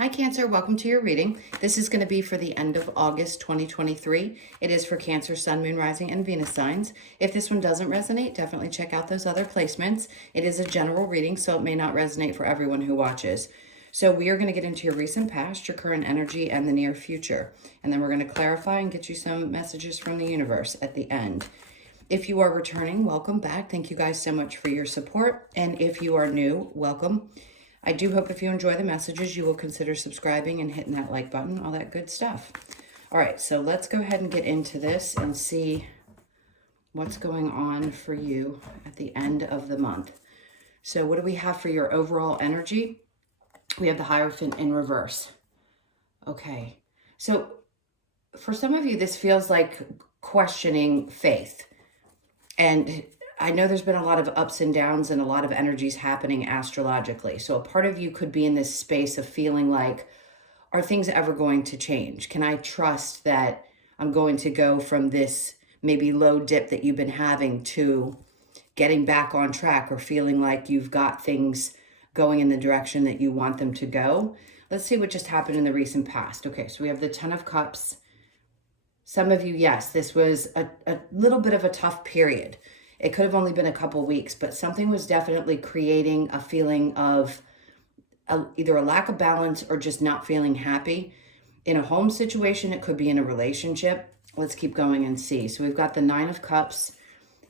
Hi Cancer, welcome to your reading. This is going to be for the end of August 2023. It is for Cancer, Sun, Moon, Rising, and Venus signs. If this one doesn't resonate, definitely check out those other placements. It is a general reading, so it may not resonate for everyone who watches. So we are going to get into your recent past, your current energy, and the near future. And then we're going to clarify and get you some messages from the universe at the end. If you are returning, welcome back. Thank you guys so much for your support. And if you are new, welcome. I do hope if you enjoy the messages, you will consider subscribing and hitting that like button, all that good stuff. All right, so let's go ahead and get into this and see what's going on for you at the end of the month. So what do we have for your overall energy? We have the Hierophant in reverse. Okay, so for some of you, this feels like questioning faith. And I know there's been a lot of ups and downs and a lot of energies happening astrologically. So a part of you could be in this space of feeling like, are things ever going to change? Can I trust that I'm going to go from this maybe low dip that you've been having to getting back on track, or feeling like you've got things going in the direction that you want them to go? Let's see what just happened in the recent past. Okay, so we have the Ten of Cups. Some of you, yes, this was a little bit of a tough period. It could have only been a couple weeks, but something was definitely creating a feeling of either a lack of balance or just not feeling happy. In a home situation, it could be in a relationship. Let's keep going and see. So we've got the Nine of Cups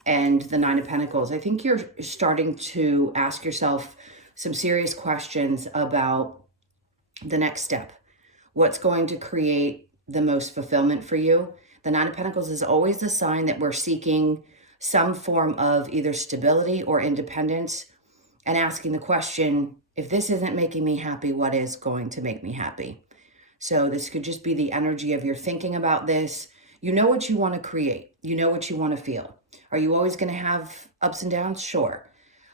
and the Nine of Pentacles. I think you're starting to ask yourself some serious questions about the next step. What's going to create the most fulfillment for you? The Nine of Pentacles is always the sign that we're seeking some form of either stability or independence, and asking the question, if this isn't making me happy, what is going to make me happy? So this could just be the energy of you're thinking about this. You know what you want to create. You know what you want to feel. Are you always going to have ups and downs? Sure.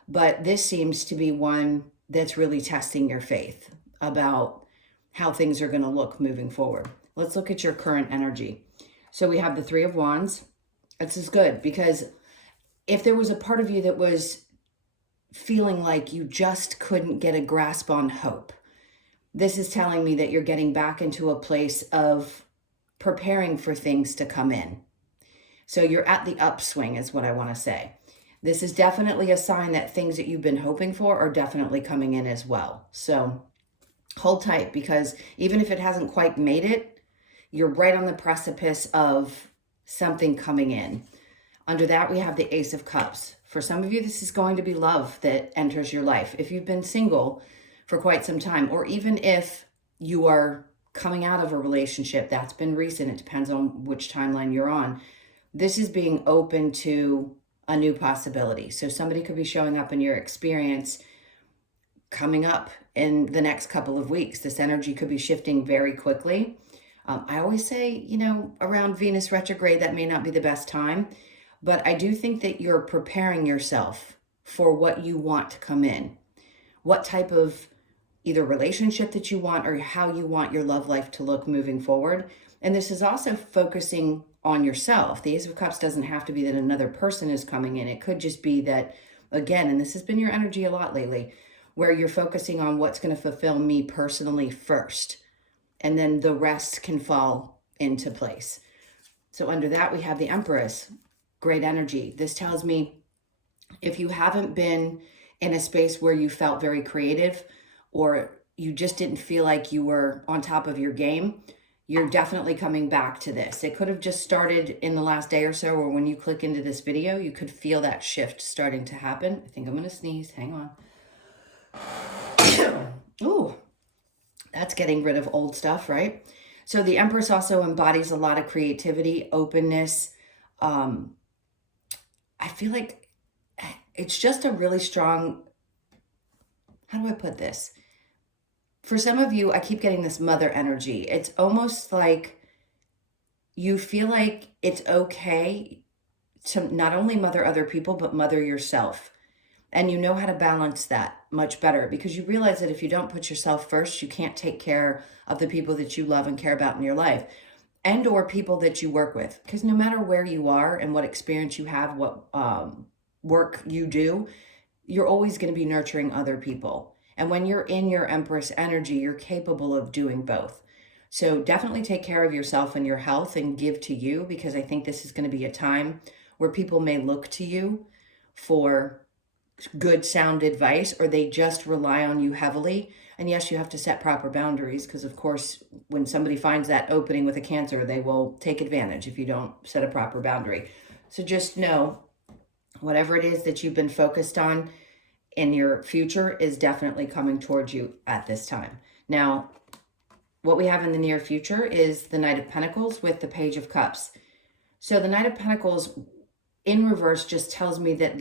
But this seems to be one that's really testing your faith about how things are going to look moving forward. Let's look at your current energy. So we have the Three of Wands. This is good, because if there was a part of you that was feeling like you just couldn't get a grasp on hope, this is telling me that you're getting back into a place of preparing for things to come in. So you're at the upswing is what I want to say. This is definitely a sign that things that you've been hoping for are definitely coming in as well. So hold tight, because even if it hasn't quite made it, you're right on the precipice of something coming in. Under that, we have the Ace of Cups. For some of you, this is going to be love that enters your life. If you've been single for quite some time, or even if you are coming out of a relationship that's been recent, it depends on which timeline you're on, this is being open to a new possibility. So somebody could be showing up in your experience coming up in the next couple of weeks. This energy could be shifting very quickly. I always say, around Venus retrograde, that may not be the best time, but I do think that you're preparing yourself for what you want to come in, what type of either relationship that you want, or how you want your love life to look moving forward. And this is also focusing on yourself. The Ace of Cups doesn't have to be that another person is coming in. It could just be that, again, and this has been your energy a lot lately, where you're focusing on what's going to fulfill me personally first, and then the rest can fall into place. So under that, we have the Empress. Great energy. This tells me if you haven't been in a space where you felt very creative, or you just didn't feel like you were on top of your game, you're definitely coming back to this. It could have just started in the last day or so, or when you click into this video, you could feel that shift starting to happen. I think I'm going to sneeze. Hang on. Ooh. That's getting rid of old stuff, right? So the Empress also embodies a lot of creativity, openness. I feel like it's just a really strong, how do I put this? For some of you, I keep getting this mother energy. It's almost like you feel like it's okay to not only mother other people, but mother yourself. And you know how to balance that much better, because you realize that if you don't put yourself first, you can't take care of the people that you love and care about in your life, and or people that you work with. Because no matter where you are and what experience you have, what work you do, you're always going to be nurturing other people. And when you're in your Empress energy, you're capable of doing both. So definitely take care of yourself and your health and give to you, because I think this is going to be a time where people may look to you for good sound advice, or they just rely on you heavily. And yes, you have to set proper boundaries, because of course, when somebody finds that opening with a Cancer, they will take advantage if you don't set a proper boundary. So just know, whatever it is that you've been focused on in your future is definitely coming towards you at this time. Now, what we have in the near future is the Knight of Pentacles with the Page of Cups. So the Knight of Pentacles in reverse just tells me that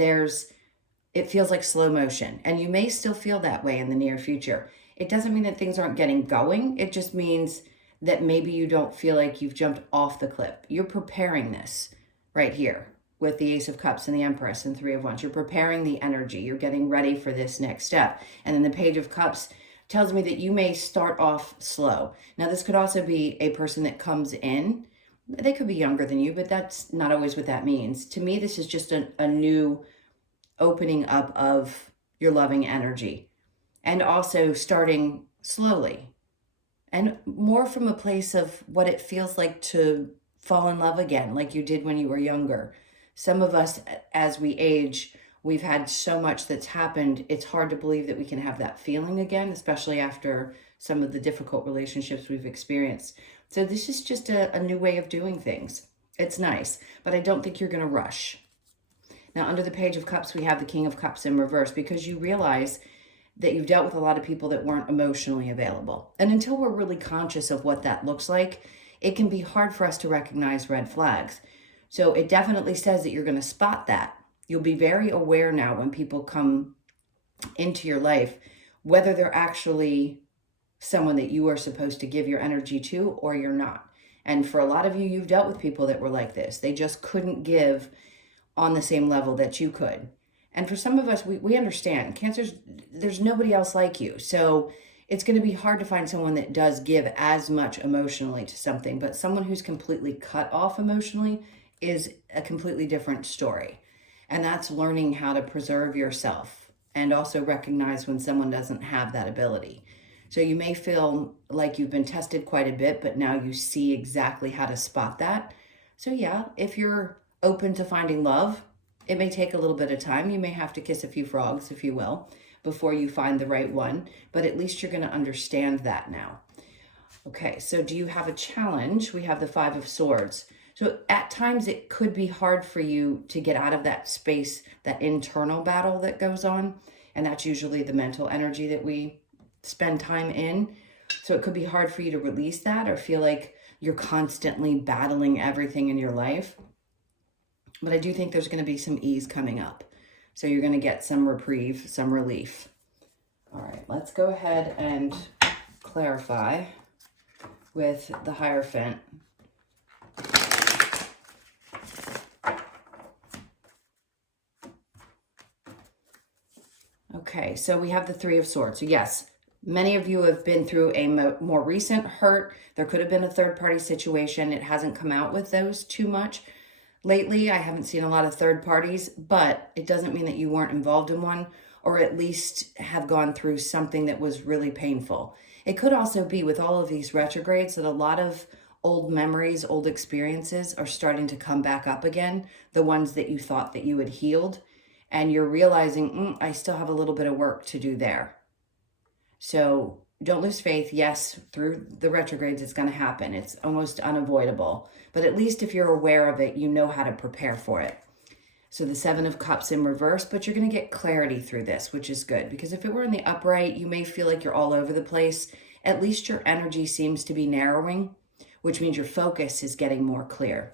it feels like slow motion, and you may still feel that way in the near future. It doesn't mean that things aren't getting going. It just means that maybe you don't feel like you've jumped off the cliff. You're preparing this right here with the Ace of Cups and the Empress and Three of Wands. You're preparing the energy. You're getting ready for this next step. And then the Page of Cups tells me that you may start off slow. Now, this could also be a person that comes in. They could be younger than you, but that's not always what that means. To me, this is just a new opening up of your loving energy, and also starting slowly and more from a place of what it feels like to fall in love again, like you did when you were younger. Some of us, as we age, we've had so much that's happened, it's hard to believe that we can have that feeling again, especially after some of the difficult relationships we've experienced. So this is just a new way of doing things. It's nice, but I don't think you're going to rush. Now, under the Page of Cups, we have the King of Cups in reverse, because you realize that you've dealt with a lot of people that weren't emotionally available. And until we're really conscious of what that looks like, it can be hard for us to recognize red flags. So it definitely says that you're going to spot that. You'll be very aware now when people come into your life, whether they're actually someone that you are supposed to give your energy to or you're not. And for a lot of you, you've dealt with people that were like this. They just couldn't give on the same level that you could. And for some of us, we understand. Cancers, there's nobody else like you. So it's going to be hard to find someone that does give as much emotionally to something. But someone who's completely cut off emotionally is a completely different story. And that's learning how to preserve yourself and also recognize when someone doesn't have that ability. So you may feel like you've been tested quite a bit, but now you see exactly how to spot that. So yeah, if you're open to finding love, it may take a little bit of time. You may have to kiss a few frogs, if you will, before you find the right one, but at least you're going to understand that now. Okay, so do you have a challenge? We have the Five of Swords. So at times it could be hard for you to get out of that space, that internal battle that goes on, and that's usually the mental energy that we spend time in. So it could be hard for you to release that or feel like you're constantly battling everything in your life. But I do think there's going to be some ease coming up. So you're going to get some reprieve, some relief. All right, let's go ahead and clarify with the Hierophant. Okay, so we have the Three of Swords. So yes, many of you have been through a more recent hurt. There could have been a third-party situation. It hasn't come out with those too much. Lately, I haven't seen a lot of third parties, but it doesn't mean that you weren't involved in one, or at least have gone through something that was really painful. It could also be with all of these retrogrades that a lot of old memories, old experiences are starting to come back up again, the ones that you thought that you had healed, and you're realizing, I still have a little bit of work to do there. So don't lose faith. Yes, through the retrogrades, it's going to happen. It's almost unavoidable. But at least if you're aware of it, you know how to prepare for it. So the Seven of Cups in reverse, but you're going to get clarity through this, which is good. Because if it were in the upright, you may feel like you're all over the place. At least your energy seems to be narrowing, which means your focus is getting more clear.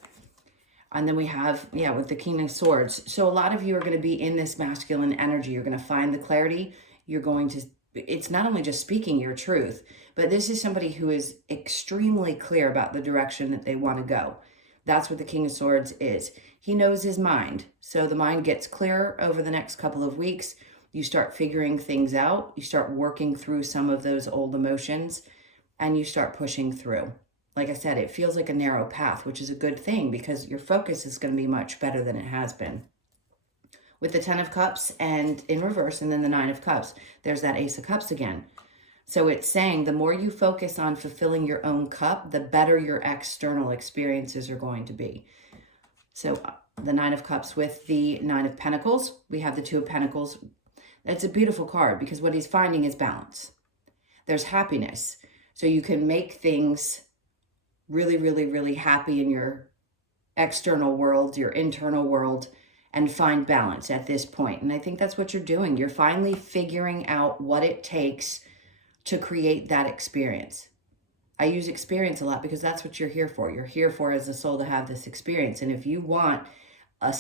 And then we have, with the King of Swords. So a lot of you are going to be in this masculine energy. You're going to find the clarity. You're going to, it's not only just speaking your truth, but this is somebody who is extremely clear about the direction that they want to go. That's what the King of Swords is. He knows his mind. So the mind gets clearer over the next couple of weeks. You start figuring things out. You start working through some of those old emotions, and you start pushing through. Like I said, it feels like a narrow path, which is a good thing because your focus is going to be much better than it has been. with the 10 of Cups and in reverse, and then the 9 of Cups. There's that Ace of Cups again. So it's saying the more you focus on fulfilling your own cup, the better your external experiences are going to be. So the 9 of Cups with the 9 of Pentacles, we have the 2 of Pentacles. It's a beautiful card because what he's finding is balance. There's happiness. So you can make things really, really, really happy in your external world, your internal world, and find balance at this point. And I think that's what you're doing. You're finally figuring out what it takes to create that experience. I use experience a lot because that's what you're here for. You're here for as a soul to have this experience. And if you want a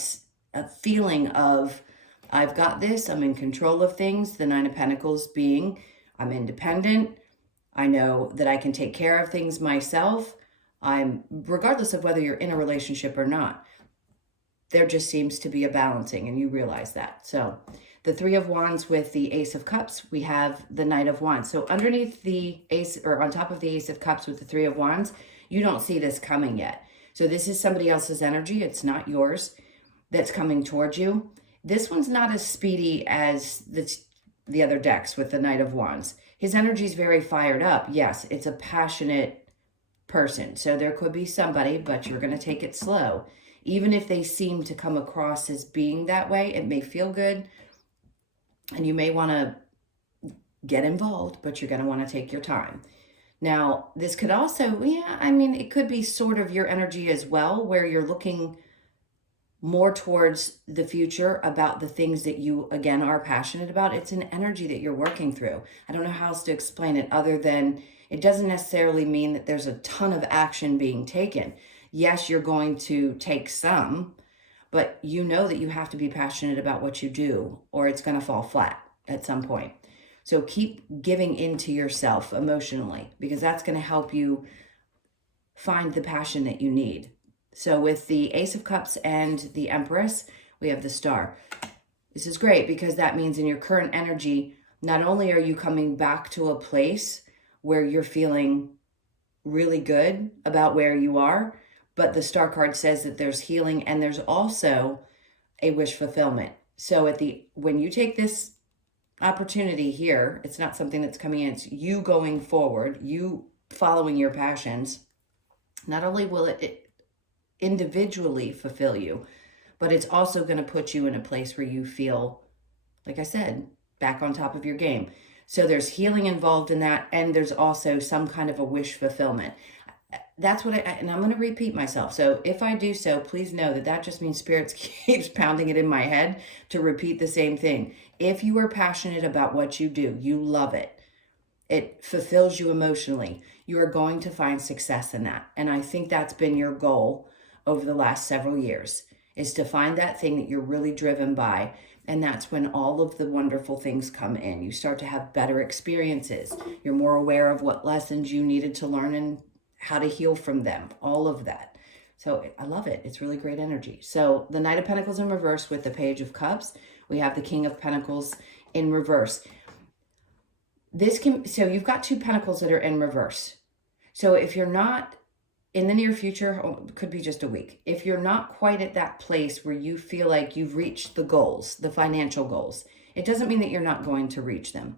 feeling of, I've got this, I'm in control of things, the 9 of Pentacles being, I'm independent, I know that I can take care of things myself, regardless of whether you're in a relationship or not, there just seems to be a balancing, and you realize that. So the 3 of Wands with the Ace of Cups, we have the Knight of Wands. So underneath the Ace, or on top of the Ace of Cups with the 3 of Wands, you don't see this coming yet. So this is somebody else's energy. It's not yours that's coming towards you. This one's not as speedy as the other decks with the Knight of Wands. His energy is very fired up. Yes, it's a passionate person. So there could be somebody, but you're going to take it slow. Even if they seem to come across as being that way, it may feel good. And you may want to get involved, but you're going to want to take your time. Now, this could also, it could be sort of your energy as well, where you're looking more towards the future about the things that you, again, are passionate about. It's an energy that you're working through. I don't know how else to explain it other than it doesn't necessarily mean that there's a ton of action being taken. Yes, you're going to take some, but you know that you have to be passionate about what you do or it's going to fall flat at some point. So keep giving into yourself emotionally because that's going to help you find the passion that you need. So with the Ace of Cups and the Empress, we have the Star. This is great because that means in your current energy, not only are you coming back to a place where you're feeling really good about where you are, but the Star card says that there's healing and there's also a wish fulfillment. So when you take this opportunity here, it's not something that's coming in, it's you going forward, you following your passions. Not only will it individually fulfill you, but it's also going to put you in a place where you feel, like I said, back on top of your game. So there's healing involved in that, and there's also some kind of a wish fulfillment. That's what and I'm going to repeat myself. So if I do so, please know that just means Spirit keeps pounding it in my head to repeat the same thing. If you are passionate about what you do, you love it, it fulfills you emotionally, you are going to find success in that. And I think that's been your goal over the last several years, is to find that thing that you're really driven by. And that's when all of the wonderful things come in. You start to have better experiences. You're more aware of what lessons you needed to learn and how to heal from them, all of that. So I love it. It's really great energy. So the Knight of Pentacles in reverse with the Page of Cups. We have the King of Pentacles in reverse. So you've got 2 Pentacles that are in reverse. So if you're not in the near future, it could be just a week, if you're not quite at that place where you feel like you've reached the goals, the financial goals, it doesn't mean that you're not going to reach them.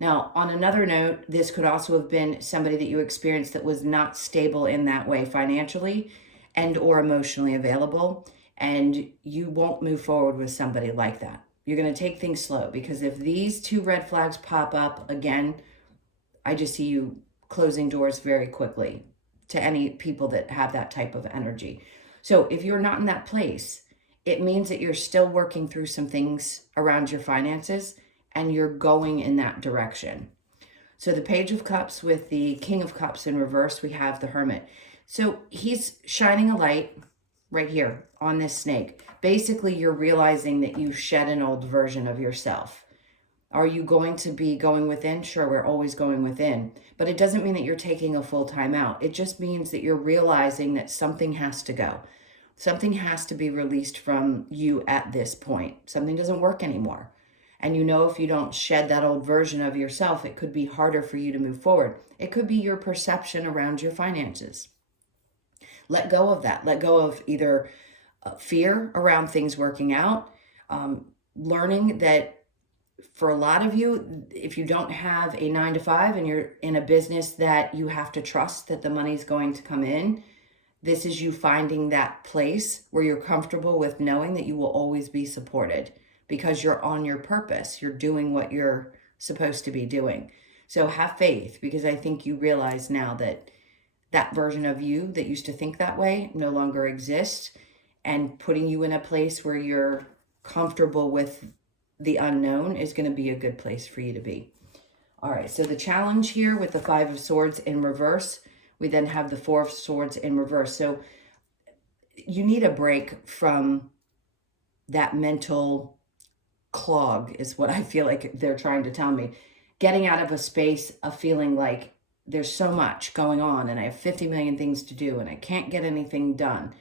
Now, on another note, this could also have been somebody that you experienced that was not stable in that way financially and or emotionally available, and you won't move forward with somebody like that. You're going to take things slow because if these 2 red flags pop up again, I just see you closing doors very quickly to any people that have that type of energy. So if you're not in that place, it means that you're still working through some things around your finances and you're going in that direction. So the Page of Cups with the King of Cups in reverse, we have the Hermit. So he's shining a light right here on this snake. Basically, you're realizing that you shed an old version of yourself. Are you going to be going within? Sure, we're always going within. But it doesn't mean that you're taking a full time out. It just means that you're realizing that something has to go. Something has to be released from you at this point. Something doesn't work anymore. And you know if you don't shed that old version of yourself, it could be harder for you to move forward. It could be your perception around your finances. Let go of that. Let go of either fear around things working out, Learning that for a lot of you, if you don't have a 9 to 5 and you're in a business that you have to trust that the money's going to come in, this is you finding that place where you're comfortable with knowing that you will always be supported because you're on your purpose. You're doing what you're supposed to be doing. So have faith, because I think you realize now that that version of you that used to think that way no longer exists, and putting you in a place where you're comfortable with the unknown is going to be a good place for you to be. All right, so the challenge here with the 5 of Swords in reverse, we then have the 4 of Swords in reverse. So you need a break from that mental clog is what I feel like they're trying to tell me. Getting out of a space of feeling like there's so much going on and I have 50 million things to do and I can't get anything done.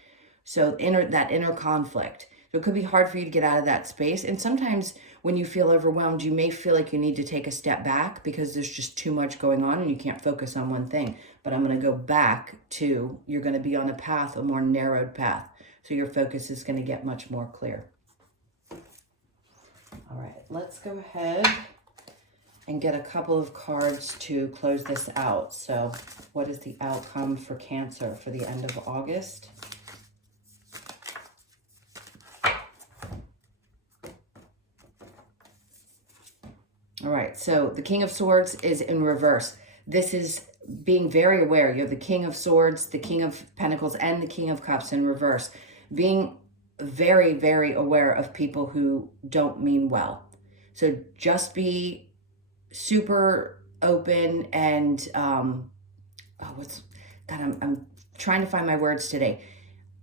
So that inner conflict. So it could be hard for you to get out of that space. And sometimes when you feel overwhelmed, you may feel like you need to take a step back because there's just too much going on and you can't focus on one thing. But I'm going to go back to, you're going to be on a path, a more narrowed path. So your focus is going to get much more clear. All right, let's go ahead and get a couple of cards to close this out. So what is the outcome for Cancer for the end of August? All right, so the King of Swords is in reverse. This is being very aware. You have the King of Swords, the King of Pentacles, and the King of Cups in reverse. Being very, very aware of people who don't mean well. So just be super open and, I'm trying to find my words today.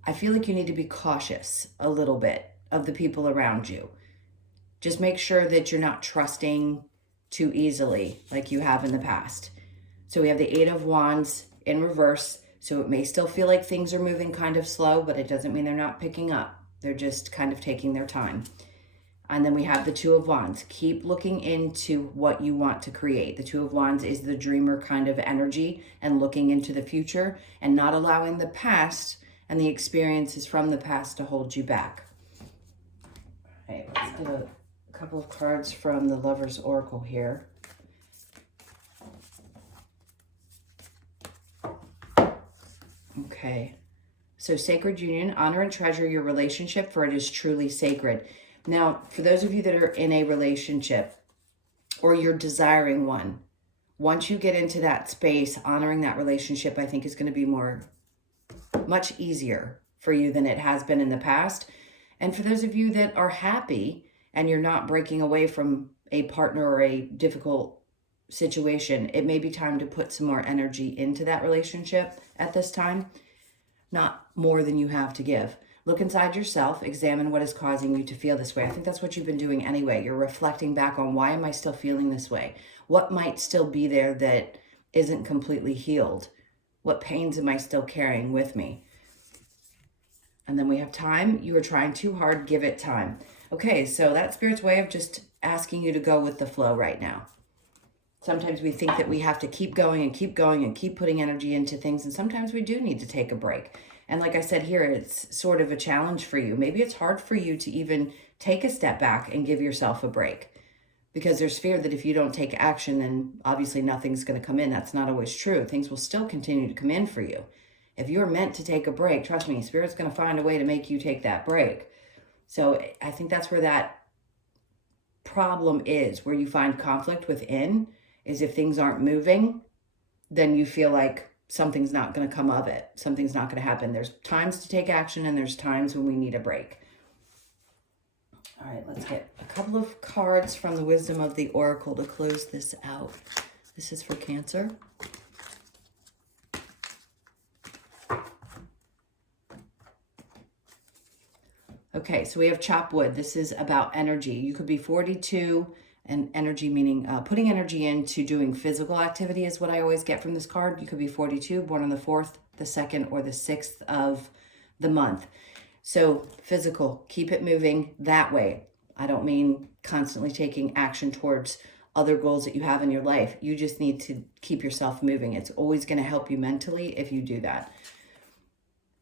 I feel like you need to be cautious a little bit of the people around you. Just make sure that you're not trusting too easily like you have in the past. So we have the 8 of Wands in reverse. So it may still feel like things are moving kind of slow, but it doesn't mean they're not picking up. They're just kind of taking their time. And then we have the 2 of Wands. Keep looking into what you want to create. The 2 of Wands is the dreamer kind of energy and looking into the future and not allowing the past and the experiences from the past to hold you back. All right, let's get a couple of cards from the Lover's Oracle here. Okay, so sacred union, honor and treasure your relationship, for it is truly sacred. Now, for those of you that are in a relationship or you're desiring one, once you get into that space, honoring that relationship, I think is going to be much easier for you than it has been in the past. And for those of you that are happy and you're not breaking away from a partner or a difficult situation, it may be time to put some more energy into that relationship at this time, not more than you have to give. Look inside yourself, examine what is causing you to feel this way. I think that's what you've been doing anyway. You're reflecting back on, why am I still feeling this way? What might still be there that isn't completely healed? What pains am I still carrying with me? And then we have time. You are trying too hard, give it time. Okay, so that's Spirit's way of just asking you to go with the flow right now. Sometimes we think that we have to keep going and keep going and keep putting energy into things. And sometimes we do need to take a break. And like I said here, it's sort of a challenge for you. Maybe it's hard for you to even take a step back and give yourself a break, because there's fear that if you don't take action, then obviously nothing's going to come in. That's not always true. Things will still continue to come in for you. If you're meant to take a break, trust me, Spirit's going to find a way to make you take that break. So I think that's where that problem is, where you find conflict within, is if things aren't moving, then you feel like something's not going to come of it. Something's not going to happen. There's times to take action and there's times when we need a break. All right, let's get a couple of cards from the Wisdom of the Oracle to close this out. This is for Cancer. Okay, so we have chop wood. This is about energy. You could be 42, and energy meaning putting energy into doing physical activity is what I always get from this card. You could be 42, born on the 4th, the 2nd, or the 6th of the month. So physical, keep it moving that way. I don't mean constantly taking action towards other goals that you have in your life. You just need to keep yourself moving. It's always going to help you mentally if you do that.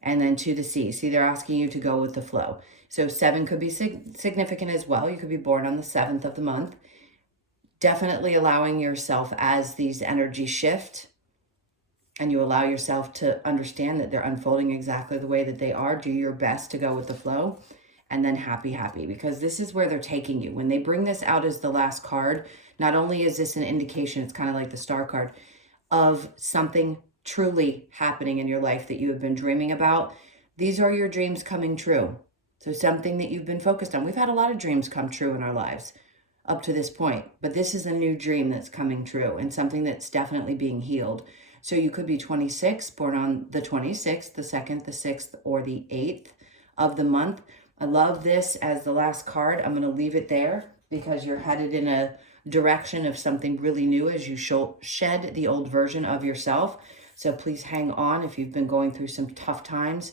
And then to the sea. See, they're asking you to go with the flow. So 7 could be significant as well. You could be born on the 7th of the month. Definitely allowing yourself, as these energies shift and you allow yourself to understand that they're unfolding exactly the way that they are, do your best to go with the flow. And then happy, because this is where they're taking you. When they bring this out as the last card, not only is this an indication, it's kind of like the star card, of something truly happening in your life that you have been dreaming about. These are your dreams coming true. So something that you've been focused on. We've had a lot of dreams come true in our lives up to this point, but this is a new dream that's coming true and something that's definitely being healed. So you could be 26, born on the 26th, the 2nd, the 6th, or the 8th of the month. I love this as the last card. I'm going to leave it there because you're headed in a direction of something really new as you shed the old version of yourself. So please hang on. If you've been going through some tough times,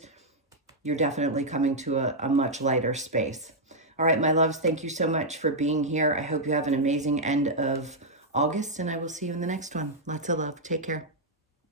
you're definitely coming to a much lighter space. All right, my loves, thank you so much for being here. I hope you have an amazing end of August, and I will see you in the next one. Lots of love. Take care.